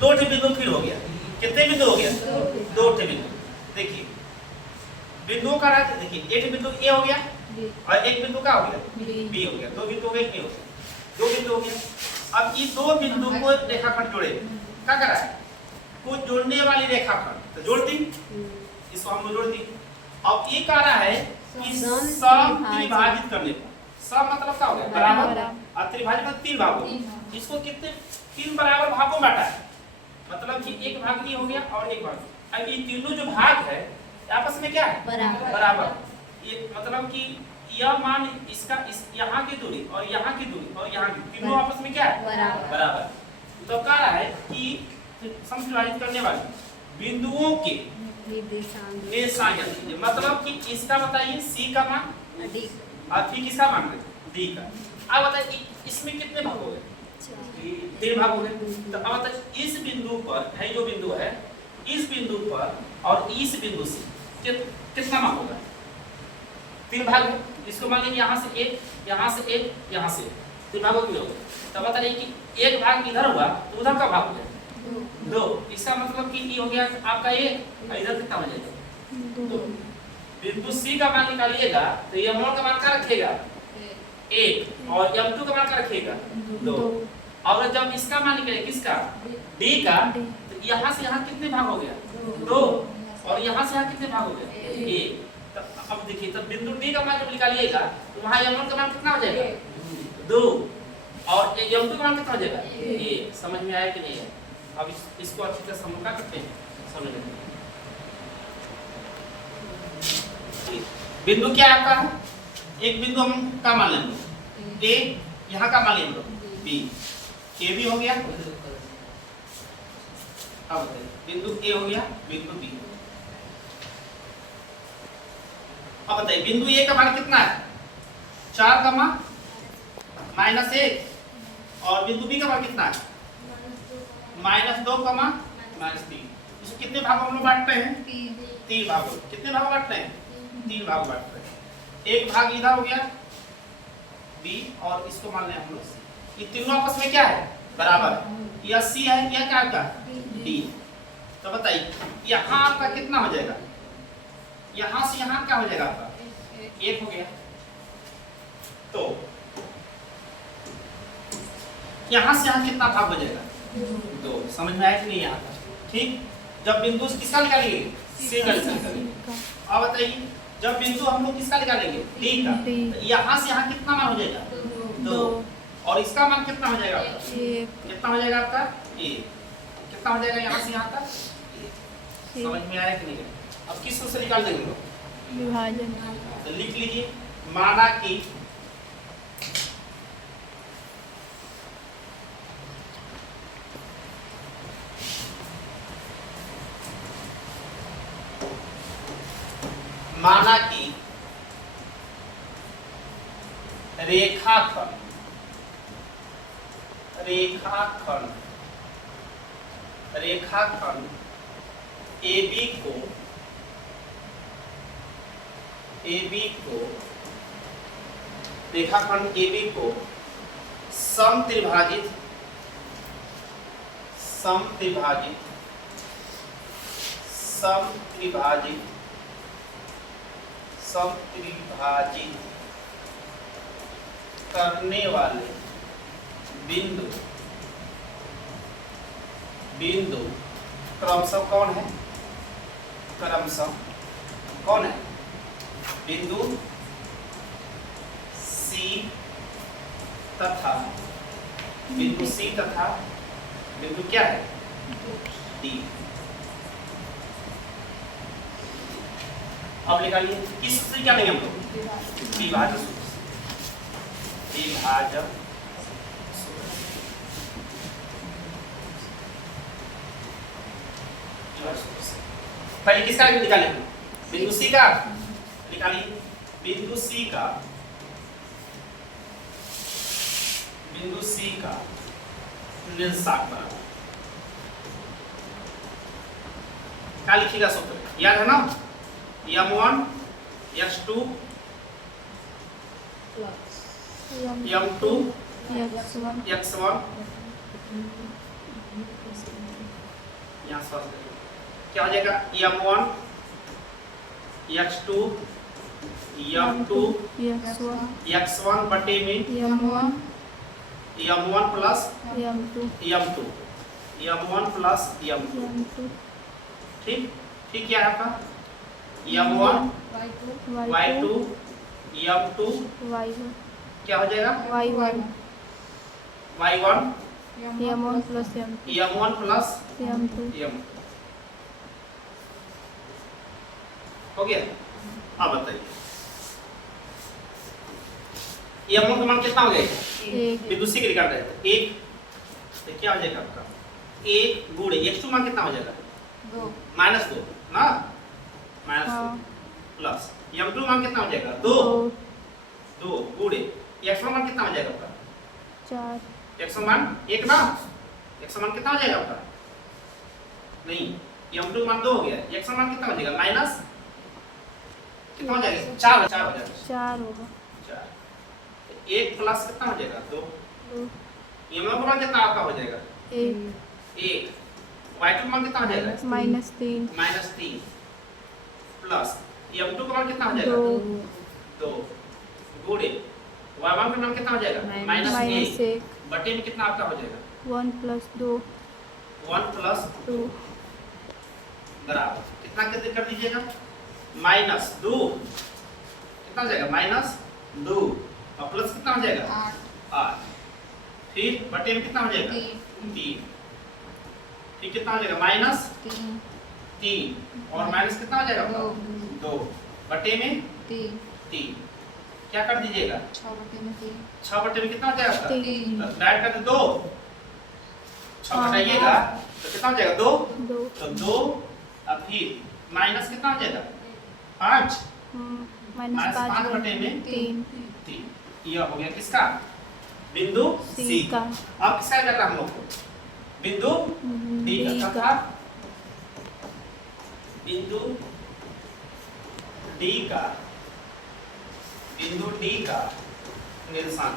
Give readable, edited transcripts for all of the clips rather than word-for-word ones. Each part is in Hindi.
दो ठे बिंदु फिर हो गया। कितने बिंदु हो गया? दो ठे बिंदु। देखिए बिंदुओं का राज देखिए, एक बिंदु ए हो गया और एक बिंदु का हो गया बी हो गया। दो बिंदु हो गए, ए हो गया, दो बिंदु हो गया। अब ये दो बिंदु को रेखाखंड जोड़े, क्या करा है? को जोड़ने वाली रेखाखंड तो जोड़ दी, इसको हम लोग जोड़ दी। अब ये कह रहा है कि सम त्रिभाजित करने पर, सम मतलब क्या हो गया? बराबर, और त्रिभाजित मतलब तीन भागों। इसको कितने? तीन बराबर भागों में बांटा है, मतलब कि एक भाग ये हो गया और एक भाग। अब ये तीनों जो भाग है आपस में क्या है? बराबर। ये मतलब कि यह मान इसका इस यहाँ की दूरी और यहाँ की दूरी और यहाँ की तीनों आपस में क्या है? बराबर। तो कह रहा है कि समविभाजित करने वाले बिंदुओं के निर्देशांक, मतलब कि इसका बताइए सी का मान और फिर किसका मान डी का। अब बताइए इसमें कितने भाग हो गए? तीन भाग हो गए। तो अब बताइए इस बिंदु पर है, जो बिंदु है इस बिंदु पर और इस बिंदु से कितना भाग होगा? तीन भाग है। इसको मान लीजिए यहाँ से एक, यहाँ से एक, यहाँ से तीन भागों की हो गए। तो बताइए कि एक भाग इधर हुआ तो उधर का भाग हो गया दो। इसका मतलब कि ये हो गया आपका एक, इधर कितना हो जाएगा? दो। बिंदु सी का मान निकालिएगा तो m1 का मान क्या रखिएगा? एक, और m2 का मान क्या रखिएगा? दो। और जब इसका मान निकालिए किसका? डी का, तो यहाँ से यहाँ कितने भाग हो गया? दो, और यहाँ से यहाँ कितने भाग हो गए? एक। तो अब देखिए, तब बिंदु डी का मान जब निकालिएगा तो वहाँ m1 का मान कितना हो जाएगा? दो, और m2 का मान कितना हो जाएगा? एक। समझ में आया कि नहीं है? अब इसको अच्छी तरह हम क्या करते हैं, समझ लेते हैं। बिंदु क्या है आपका? एक बिंदु हम का मान लेंगे ए, यहाँ का मान लेंगे बी, ए भी हो गया। अब बिंदु ए हो गया, बिंदु बी। अब बताइए बिंदु ए का मान कितना है? 4 का मान -1, और बिंदु बी का मान कितना है? -2 का मान -3। इसको कितने भागों में हम लोग बांटते हैं? तीन भागों। कितने भागों बांटते हैं? तीन भाग बांटते हैं। एक भाग इधर हो गया बी, और इसको मान लें हम लोग सी। ये तीनों आपस में क्या है? बराबर है। यह सी है, यह क्या का? डी। तो बताइए यहाँ आपका कितना हो जाएगा? यहाँ से यहाँ क्या हो जाएगा आपका? एक हो गया। तो यहाँ से यहाँ कितना भाग हो जाएगा? दो। समझ में आया कि नहीं? यहाँ ठीक। जब बिंदु किसका निकालेंगे? सी का निकालेंगे। अब बताइए जब बिंदु हम लोग किसका निकालेंगे? डी का, तो यहाँ से यहाँ कितना मान हो जाएगा? दो, और इसका मान कितना हो जाएगा आपका? कितना हो जाएगा आपका? एक। कितना हो जाएगा यहाँ से यहाँ तक? समझ में आया कि नहीं? अब किस सूत्र से निकाल देंगे लोग? विभाजन। तो लिख लीजिए, माना कि रेखाखंड AB को रेखाखंड AB को समत्रिभाजित करने वाले बिंदु क्रमशः कौन है? बिंदु C तथा बिंदु क्या है? D। अब निकालिए किस सूत्र से क्या लेंगे हम लोग? विभाजन। पहले किसका निकालेंगे? बिंदु C का निकालिए। बिंदु C का निर्देशांक बराबर क्या लिखिएगा सूत्र? याद है ना? m1 x2 m2 x1 यहाँ सॉल्व करेंगे, क्या हो जाएगा m1 x2 m2 x1 बटे में m1 plus m2 plus m2। ठीक ठीक, क्या है आपका m1 y2 m2 क्या हो जाएगा y1 m1 प्लस m2 हो गया। अब बताइए m1 का मान कितना हो जाएगा, बिंदु C के निकाल रहे थे, 1 तो क्या हो जाएगा आपका 1 गुणे x2 मान कितना हो जाएगा 2 -2 ना, -2 प्लस m2 मान कितना हो जाएगा 2 गुणे x1 मान कितना हो जाएगा आपका 4, x1 मान 1 ना, x1 मान कितना हो जाएगा आपका नहीं, m2 मान 2 हो गया, x1 मान कितना हो जाएगा माइनस कितना हो जाएगा 4 हो जाएगा 4 होगा 4, 1 प्लस कितना हो जाएगा 2 m1 का मान कितना आपका हो जाएगा 1 y2 का मान कितना हो जाएगा -3 प्लस m2 का मान कितना हो जाएगा 2 गुणे y1 का मान कितना हो जाएगा -1 बटे में कितना आपका हो जाएगा 1 + 2 बराबर कितना कर दीजिएगा -2 कितना हो जाएगा -2 और प्लस कितना हो जाएगा 8 फिर बटे में कितना हो जाएगा 3 फिर कितना हो जाएगा -3 और माइनस कितना हो जाएगा 2 बटे में 3 क्या कर दीजिएगा 6 बटे में कितना हो जाएगा 3 डायरेक्ट कर दो 6 घटाइएगा तो कितना हो जाएगा 2 तो 2 अब फिर माइनस कितना हो जाएगा 5 -5 बटे में 3 यह हो गया किसका बिंदु C का। अब किसका जाता हम लोग को बिंदु D का, बिंदु D का निर्देशांक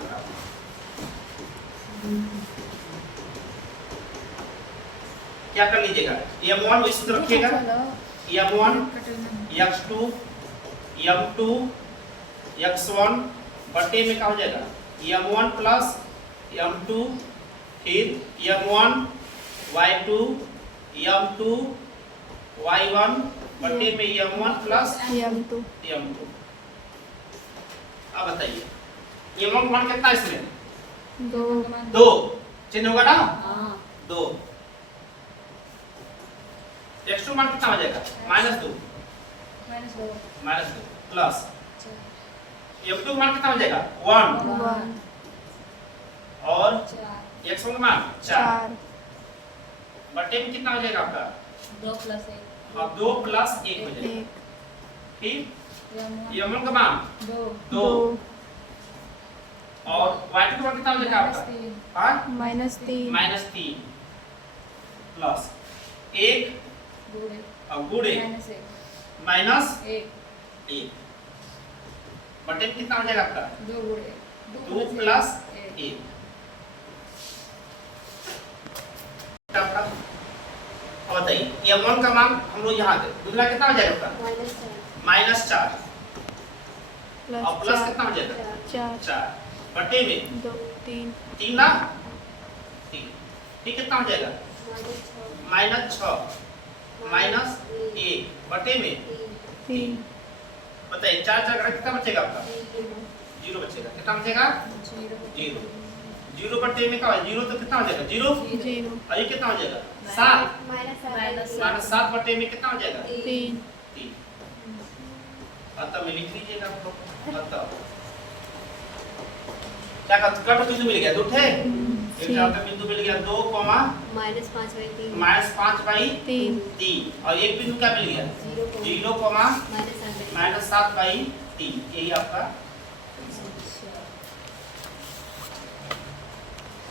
क्या कर लीजिएगा m1 इस तरफ रखिएगा, m1 x2 m2 x1 बटे में क्या हो जाएगा m1 प्लस m2 फिर m1 y2 m2 y1 बटे में m1 प्लस m2। अब बताइए m1 मान कितना इसमें 2 चिन्ह होगा ना 2 x2 मान कितना हो जाएगा -2 प्लस m2 मान कितना हो जाएगा 1 और x1 का मान 4 बटे में कितना हो जाएगा आपका 2 + 1 अब 2 + 1 हो जाएगा फिर m1 का मान 2 और y2 का मान कितना हो जाएगा आपका -3 प्लस 1 अब गुणे -1 बटे में कितना हो जाएगा आपका 2 + 1 अब बताइए m1 का मान हम लोग यहाँ दे दूसरा कितना हो जाएगा आपका -4 और प्लस कितना हो जाएगा 4 बटे में 3 ना 3 ठीक कितना हो जाएगा -6 -1 बटे में 3 बताइए 4 कितना बचेगा आपका 0 बचेगा, कितना बचेगा 0 बटे में क्या है 0 तो कितना हो जाएगा 0 और ये कितना हो जाएगा 7 -7 बटे में कितना हो जाएगा 3 अतः में लिख लीजिएगा आप लोग अतः क्या कट बिंदु मिल गया 2 थे एक आपका बिंदु मिल गया 2, -5/3 और एक बिंदु क्या मिल गया 0, -7/3 यही आपका